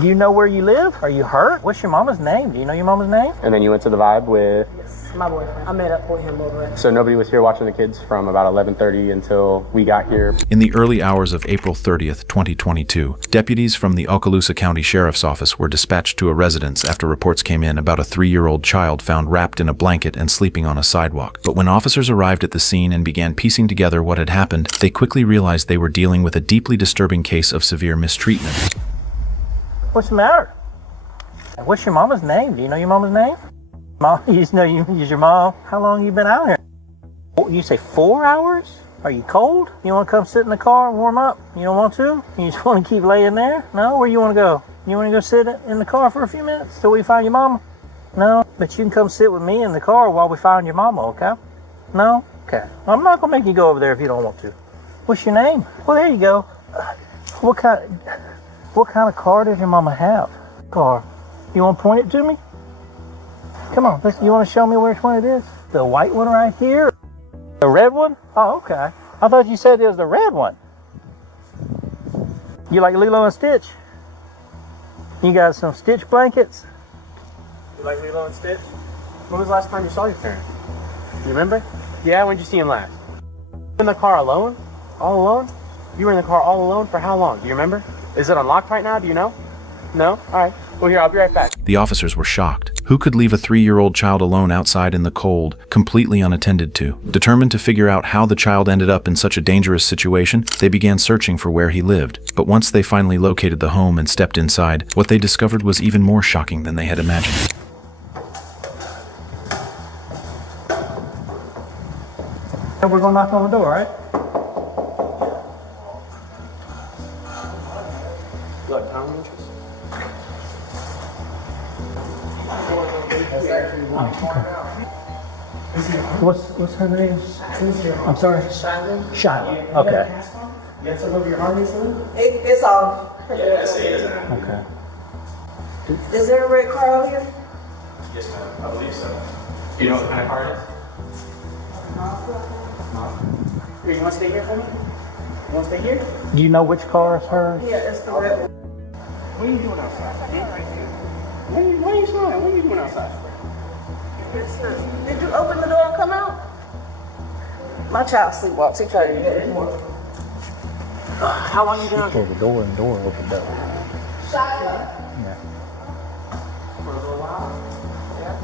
Do you know where you live? Are you hurt? What's your mama's name? Do you know your mama's name? And then you went to the Vibe with? Yes, my boyfriend. I met up with him over it. So nobody was here watching the kids from about 11:30 until we got here? In the early hours of April 30th, 2022, deputies from the Okaloosa County Sheriff's Office were dispatched to a residence after reports came in about a 3-year-old child found wrapped in a blanket and sleeping on a sidewalk. But when officers arrived at the scene and began piecing together what had happened, they quickly realized they were dealing with a deeply disturbing case of severe mistreatment. What's the matter? What's your mama's name? Do you know your mama's name? Mom, you just know you use your mom. How long you been out here? You say 4 hours? Are you cold? You want to come sit in the car and warm up? You don't want to? You just want to keep laying there? No? Where you want to go? You want to go sit in the car for a few minutes till we find your mama? No? But you can come sit with me in the car while we find your mama, okay? No? Okay. I'm not going to make you go over there if you don't want to. What's your name? Well, there you go. What kind of car does your mama have? Car. You want to point it to me? Come on, you want to show me which one it is? The white one right here? The red one? Oh, okay. I thought you said it was the red one. You like Lilo and Stitch? You got some Stitch blankets? You like Lilo and Stitch? When was the last time you saw your parents? You remember? Yeah, when did you see him last? In the car alone? All alone? You were in the car all alone for how long? Do you remember? Is it unlocked right now? Do you know? No? All right. Well, here, I'll be right back. The officers were shocked. Who could leave a 3-year-old child alone outside in the cold, completely unattended to? Determined to figure out how the child ended up in such a dangerous situation, they began searching for where he lived. But once they finally located the home and stepped inside, what they discovered was even more shocking than they had imagined. We're going to knock on the door, right? Look, how many inches? What's her name? I'm sorry? Shiloh. Okay. You have some of your army salute? It's off. Yeah, say it. Okay. Is there a red car out here? Yes, ma'am. I believe so. Do you know what kind of car it is? Here, you want to stay here for me? You want to stay here? Do you know which car is hers? Yeah, it's the red one. What are you doing outside? What are you smiling? What are you doing outside? Did you open the door and come out? My child sleepwalks. He tried to do that before. How long you been out here? The door and door opened up. Shiloh. Yeah. For a little while? Yeah.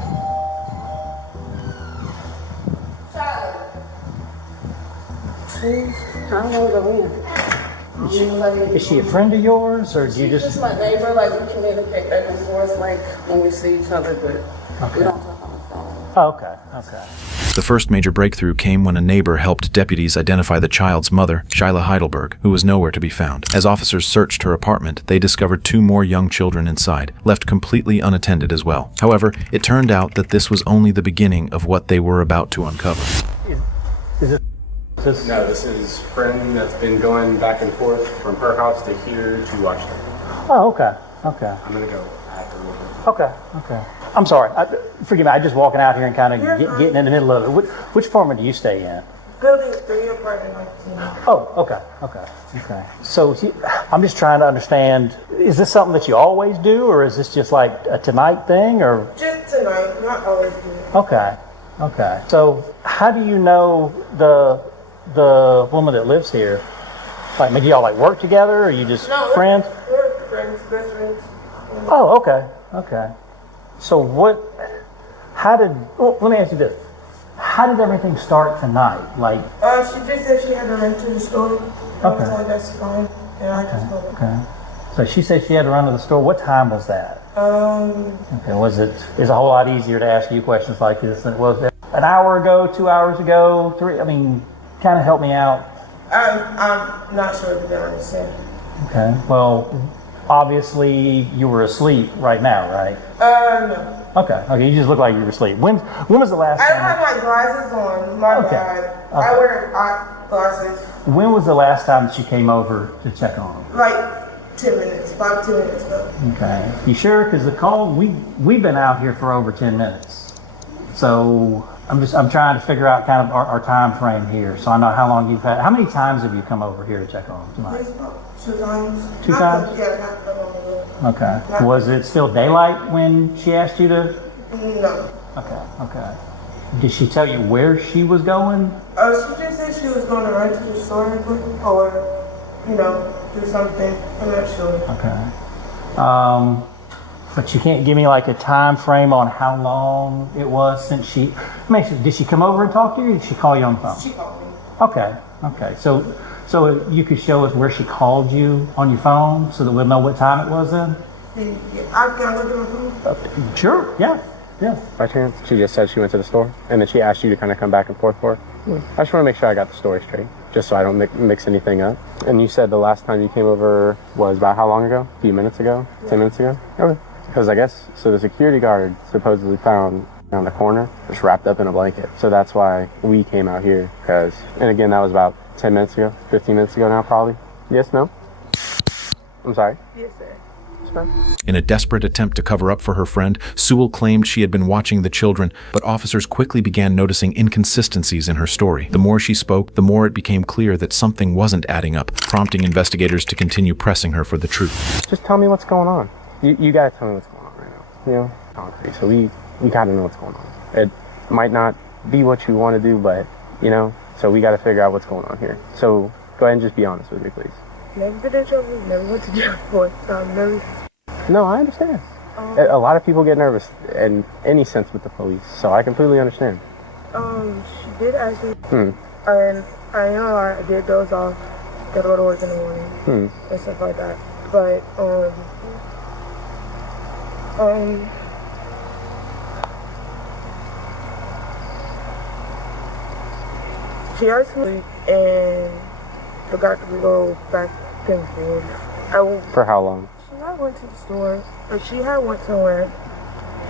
Shiloh. I don't know where to win. Is she a friend of yours, or do you She's just my neighbor. Like, we communicate back and forth, like, when we see each other, but we don't talk on the phone. Oh, okay, okay. The first major breakthrough came when a neighbor helped deputies identify the child's mother, Shyla Heidelberg, who was nowhere to be found. As officers searched her apartment, they discovered 2 more young children inside, left completely unattended as well. However, it turned out that this was only the beginning of what they were about to uncover. Is this? No, this is friend that's been going back and forth from her house to here to watch them. Oh, okay, okay. I'm gonna go after a little bit. Okay, okay. I'm sorry. Forgive me. I'm just walking out here and kind of getting in the middle of it. Which apartment do you stay in? Building 3, apartment 19. Oh, okay, okay, okay. So I'm just trying to understand, is this something that you always do, or is this just like a tonight thing, or? Just tonight, not always. Okay, okay. So how do you know the woman that lives here? Like, do y'all like work together, or are you just friends? We're friends, best friends. Oh, okay, okay. So let me ask you this. How did everything start tonight? Like, she just said she had to run to the store. I was like, that's fine. And I just told her. Okay. So she said she had to run to the store. What time was that? Okay, it's a whole lot easier to ask you questions like this than it was an hour ago, 2 hours ago, 3? I mean, kind of help me out. I'm not sure if they're understand. Okay. Well, obviously you were asleep right now, right? No. Okay. Okay. You just look like you were asleep. When was the last time? I don't have my glasses on. My bad. Okay. I wear glasses. When was the last time that you came over to check on them? Like 10 minutes, 5 to 10 minutes ago. Okay. You sure? Because the call, we've been out here for over 10 minutes. So I'm trying to figure out kind of our time frame here, so I know how long you've had. How many times have you come over here to check on them tonight? 2 times. 2 times? Yeah, not that long ago. Okay. Was it still daylight when she asked you to? No. Okay. Did she tell you where she was going? She just said she was going to run to the store or, do something. I'm not sure. Okay. But you can't give me like a time frame on how long it was since she. Did she come over and talk to you, or did she call you on the phone? She called me. Okay. So you could show us where she called you on your phone, so that we'll know what time it was then. Yeah, I can look at my phone. Sure. Yeah. By chance, she just said she went to the store, and then she asked you to kind of come back and forth for her. I just want to make sure I got the story straight, just so I don't mix anything up. And you said the last time you came over was about how long ago? A few minutes ago? 10 minutes ago? Okay. Because I guess, so the security guard supposedly found around the corner, just wrapped up in a blanket. So that's why we came out here, and again, that was about 10 minutes ago, 15 minutes ago now, probably. Yes, no? I'm sorry? Yes, sir. In a desperate attempt to cover up for her friend, Sewell claimed she had been watching the children, but officers quickly began noticing inconsistencies in her story. The more she spoke, the more it became clear that something wasn't adding up, prompting investigators to continue pressing her for the truth. Just tell me what's going on. You gotta tell me what's going on right now. Honestly, so we gotta know what's going on. It might not be what you want to do, but so we gotta figure out what's going on here. So go ahead and just be honest with me, please. Never been in trouble, never went to jail before, so I'm nervous. No, I understand. A lot of people get nervous in any sense with the police, so I completely understand. She did ask me, and I know I did doze off, gotta go to work in the morning, and stuff like that. But, she asked me and forgot to go back and forth. For how long? I went to the store, or she had went somewhere,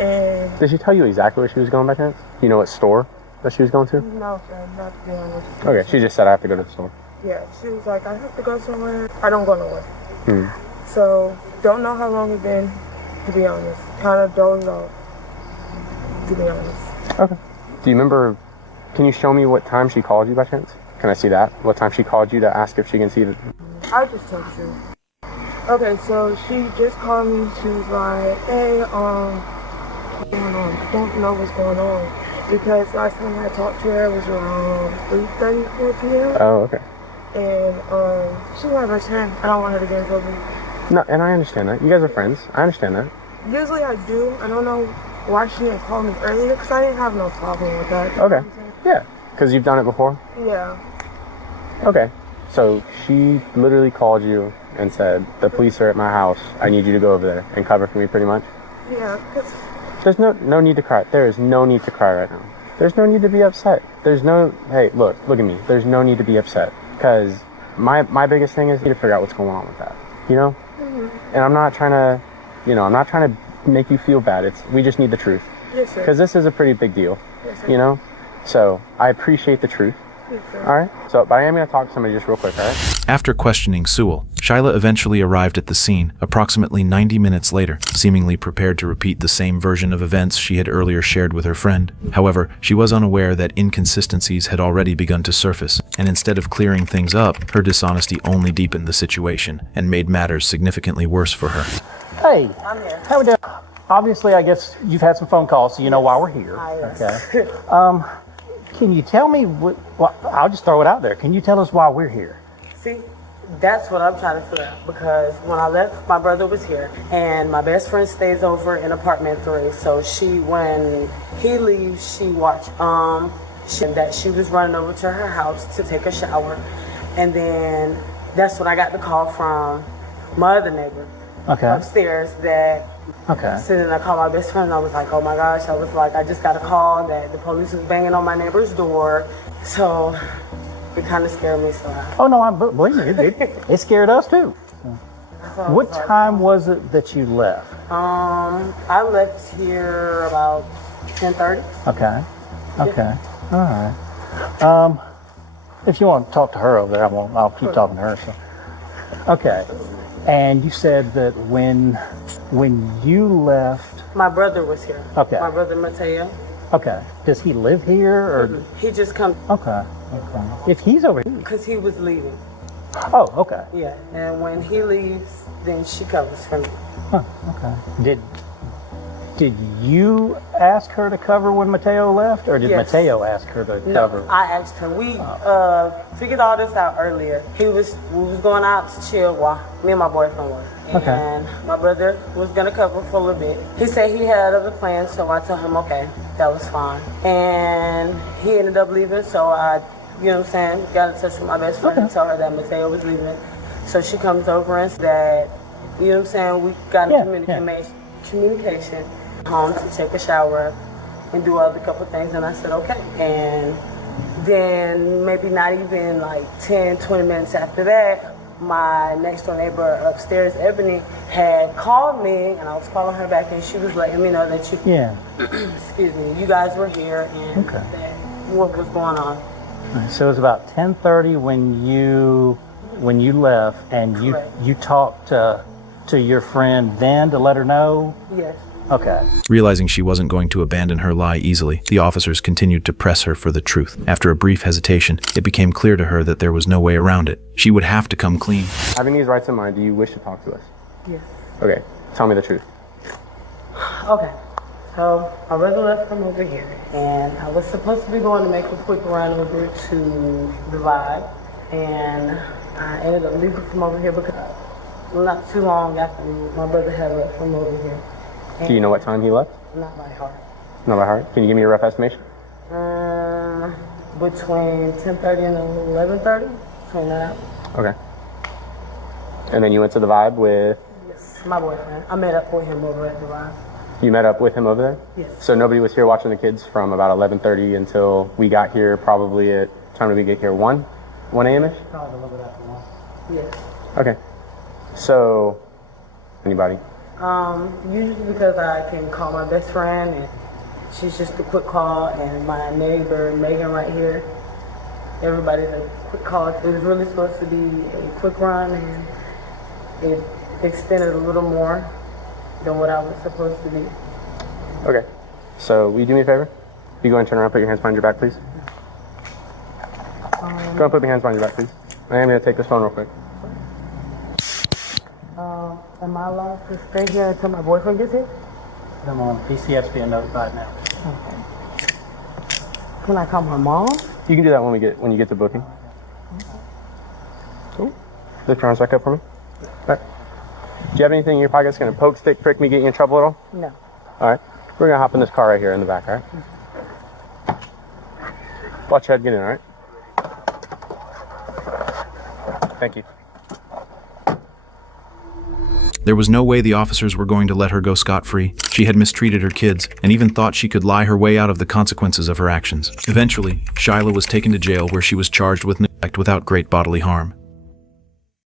and... Did she tell you exactly where she was going by chance? You know what store that she was going to? No, sir, not to be honest. Okay, she just said I have to go to the store. Yeah, she was like, I have to go somewhere. I don't go nowhere. So, don't know how long it's been, to be honest. Kind of dozed off, to be honest. Okay. Do you remember, can you show me what time she called you by chance? Can I see that? What time she called you to ask if she can see the... I'll just tell you. Okay, so she just called me. She was like, hey, what's going on? I don't know what's going on. Because last time I talked to her was around 3:30, 4 p.m. Oh, okay. And she's my best friend. I don't want her to get in trouble. No, and I understand that. You guys are friends. I understand that. Usually I do. I don't know why she didn't call me earlier, because I didn't have no problem with that. Okay. Yeah, because you've done it before? Yeah. Okay. So she literally called you and said, the police are at my house. I need you to go over there and cover for me, pretty much? Yeah, because... There's no need to cry. There is no need to cry right now. There's no need to be upset. Hey, look at me. There's no need to be upset. Because my biggest thing is to figure out what's going on with that, And I'm not trying to, make you feel bad. We just need the truth. Yes, sir. Because this is a pretty big deal, yes, sir. So I appreciate the truth. Yes, sir. All right. So, but I am going to talk to somebody just real quick, all right? After questioning Sewell, Shyla eventually arrived at the scene approximately 90 minutes later, seemingly prepared to repeat the same version of events she had earlier shared with her friend. However, she was unaware that inconsistencies had already begun to surface, and instead of clearing things up, her dishonesty only deepened the situation and made matters significantly worse for her. Hey, I'm here. how we doing? Obviously, I guess you've had some phone calls, so you know why we're here. Okay. Can you tell me I'll just throw it out there. Can you tell us why we're here? See, that's what I'm trying to figure out, because when I left, my brother was here, and my best friend stays over in apartment 3. So when he leaves, she watched that she was running over to her house to take a shower, and then that's when I got the call from my other neighbor upstairs that. Okay. So then I called my best friend and I was like, oh my gosh, I was like, I just got a call that the police was banging on my neighbor's door. So it kind of scared me. Oh no, believe me, it scared us too. What time was it that you left? I left here about 10:30. Okay. All right. If you want to talk to her over there, I'll keep talking to her. So. Okay. And you said that when you left... My brother was here. Okay. My brother Mateo. Okay. Does he live here or? He just comes Okay. If he's over here. because he was leaving. Oh, okay. Yeah, and when he leaves, then she covers for me. Huh, okay. Did you ask her to cover when Mateo left, or did Yes. Mateo ask her to cover? No, I asked him. We figured all this out earlier. We was going out to chill while me and my boyfriend was. Okay. And my brother was gonna cover for a little bit. He said he had other plans, so I told him okay, that was fine. And he ended up leaving, so I, you know what I'm saying, got in touch with my best friend and told her that Mateo was leaving. So she comes over and said that, you know what I'm saying, we got communication home to take a shower and do other couple things, and I said okay. And then maybe not even like 10, 20 minutes after that, my next door neighbor upstairs, Ebony, had called me, and I was calling her back, and she was letting me know that excuse me, you guys were here and that what was going on. So it was about 10:30 when you left, and you talked to your friend then to let her know? Yes. Okay. Realizing she wasn't going to abandon her lie easily, the officers continued to press her for the truth. After a brief hesitation, it became clear to her that there was no way around it. She would have to come clean. Having these rights in mind, do you wish to talk to us? Yes. Okay, tell me the truth. Okay. So my brother left from over here, and I was supposed to be going to make a quick run over to the Vibe, and I ended up leaving from over here because not too long after my brother had left from over here. Do you know what time he left? Not by heart. Not by heart. Can you give me a rough estimation? Between 10:30 and 11:30, between that. Okay. And then you went to the Vibe with? Yes, my boyfriend. I met up with him over at the Vibe. You met up with him over there? Yes. So nobody was here watching the kids from about 11:30 until we got here, probably at, time did we get here, 1 a.m.-ish? Probably a little bit after 1. Yes. Okay. So, anybody? Usually because I can call my best friend, and she's just a quick call, and my neighbor Megan right here, everybody's a quick call. It was really supposed to be a quick run, and it extended a little more than what I was supposed to be. Okay. So, will you do me a favor? You go and turn around, put your hands behind your back, please. Go and put your hands behind your back, please. I am going to take this phone real quick. Am I allowed to stay here until my boyfriend gets here? Come on, PCF's being notified now. Okay. Can I call my mom? You can do that when you get to booking. Cool. Lift your arms back up for me. All right. Do you have anything in your pocket that's going to poke, stick, prick me, get you in trouble at all? No. All right. We're going to hop in this car right here in the back, all right? Watch your head get in, all right? Thank you. There was no way the officers were going to let her go scot-free. She had mistreated her kids and even thought she could lie her way out of the consequences of her actions. Eventually, Shyla was taken to jail where she was charged with neglect without great bodily harm.